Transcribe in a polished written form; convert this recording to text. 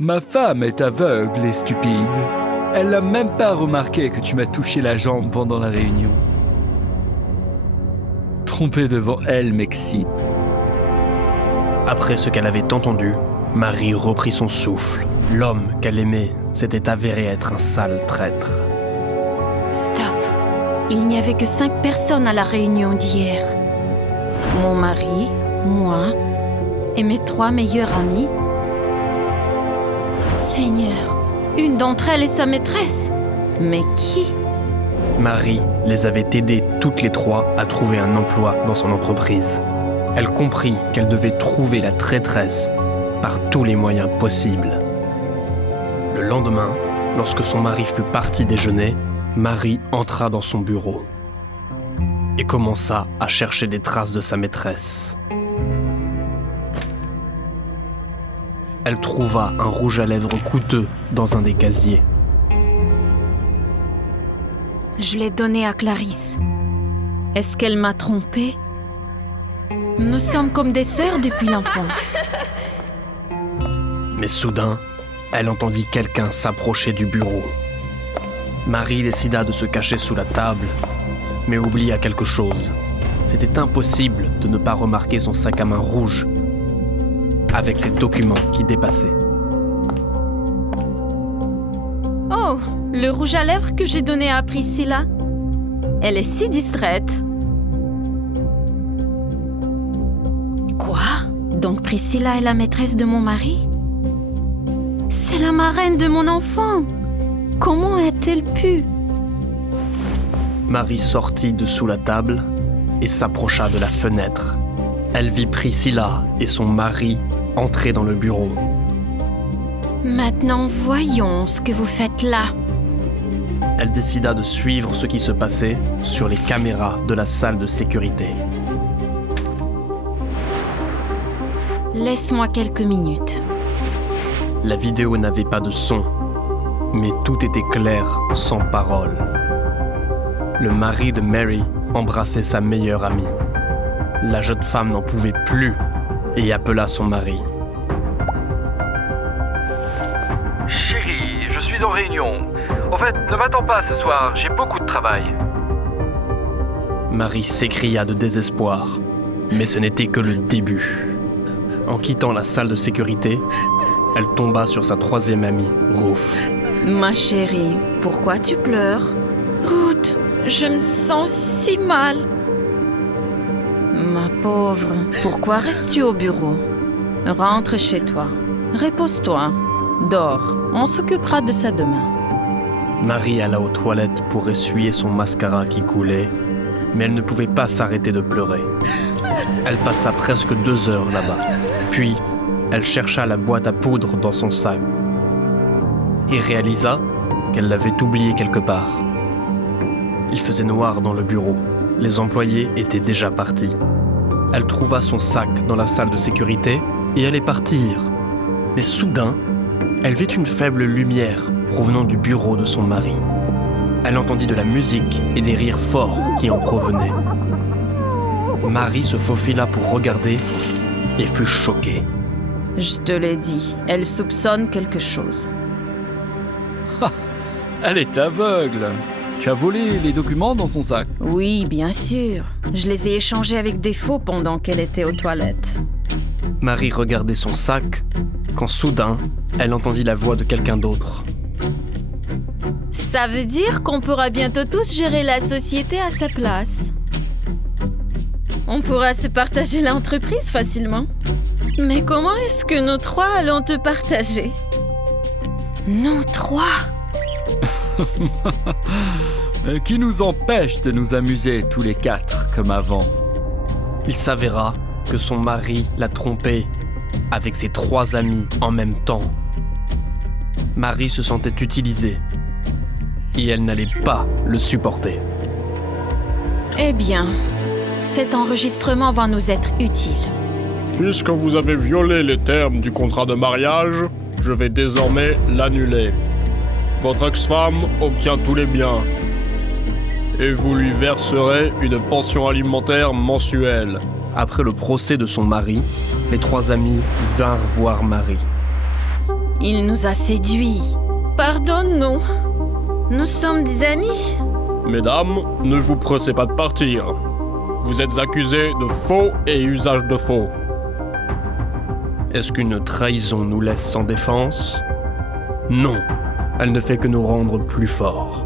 Ma femme est aveugle et stupide. Elle n'a même pas remarqué que tu m'as touché la jambe pendant la réunion. Tromper devant elle m'excite. Après ce qu'elle avait entendu, Marie reprit son souffle. L'homme qu'elle aimait s'était avéré être un sale traître. Stop. Il n'y avait que 5 personnes à la réunion d'hier. Mon mari, moi et mes 3 meilleures amies. Seigneur, une d'entre elles est sa maîtresse. Mais qui ? Marie les avait aidées toutes les 3 à trouver un emploi dans son entreprise. Elle comprit qu'elle devait trouver la traîtresse par tous les moyens possibles. Le lendemain, lorsque son mari fut parti déjeuner, Marie entra dans son bureau et commença à chercher des traces de sa maîtresse. Elle trouva un rouge à lèvres coûteux dans un des casiers. Je l'ai donné à Clarisse. Est-ce qu'elle m'a trompée ? Nous sommes comme des sœurs depuis l'enfance. Mais soudain, elle entendit quelqu'un s'approcher du bureau. Marie décida de se cacher sous la table, mais oublia quelque chose. C'était impossible de ne pas remarquer son sac à main rouge, avec ses documents qui dépassaient. Oh, le rouge à lèvres que j'ai donné à Priscilla. Elle est si distraite. Quoi ? Donc Priscilla est la maîtresse de mon mari ? C'est la marraine de mon enfant. Comment a-t-elle pu ? Marie sortit de sous la table et s'approcha de la fenêtre. Elle vit Priscilla et son mari entrer dans le bureau. Maintenant, voyons ce que vous faites là. Elle décida de suivre ce qui se passait sur les caméras de la salle de sécurité. Laisse-moi quelques minutes. La vidéo n'avait pas de son, mais tout était clair, sans parole. Le mari de Mary embrassait sa meilleure amie. La jeune femme n'en pouvait plus et appela son mari. Chérie, je suis en réunion. En fait, ne m'attends pas ce soir, j'ai beaucoup de travail. Marie s'écria de désespoir, mais ce n'était que le début. En quittant la salle de sécurité, elle tomba sur sa 3e amie, Ruth. Ma chérie, pourquoi tu pleures ? Ruth, je me sens si mal. Ma pauvre, pourquoi restes-tu au bureau ? Rentre chez toi. Repose-toi. Dors. On s'occupera de ça demain. Marie alla aux toilettes pour essuyer son mascara qui coulait, mais elle ne pouvait pas s'arrêter de pleurer. Elle passa presque 2 heures là-bas. Puis, elle chercha la boîte à poudre dans son sac et réalisa qu'elle l'avait oubliée quelque part. Il faisait noir dans le bureau. Les employés étaient déjà partis. Elle trouva son sac dans la salle de sécurité et allait partir. Mais soudain, elle vit une faible lumière provenant du bureau de son mari. Elle entendit de la musique et des rires forts qui en provenaient. Marie se faufila pour regarder et fut choquée. Je te l'ai dit, elle soupçonne quelque chose. Elle est aveugle. Tu as volé les documents dans son sac. Oui, bien sûr. Je les ai échangés avec des faux pendant qu'elle était aux toilettes. Marie regardait son sac quand soudain, elle entendit la voix de quelqu'un d'autre. Ça veut dire qu'on pourra bientôt tous gérer la société à sa place. On pourra se partager l'entreprise facilement. Mais comment est-ce que nous 3 allons te partager ? Nous 3 ? Qui nous empêche de nous amuser tous les 4 comme avant. Il s'avéra que son mari l'a trompée avec ses 3 amis en même temps. Marie se sentait utilisée et elle n'allait pas le supporter. Eh bien, cet enregistrement va nous être utile. Puisque vous avez violé les termes du contrat de mariage, je vais désormais l'annuler. Votre ex-femme obtient tous les biens. Et vous lui verserez une pension alimentaire mensuelle. Après le procès de son mari, les 3 amis vinrent voir Marie. Il nous a séduits. Pardonne-nous. Nous sommes des amis. Mesdames, ne vous pressez pas de partir. Vous êtes accusés de faux et usage de faux. Est-ce qu'une trahison nous laisse sans défense? Non, elle ne fait que nous rendre plus forts.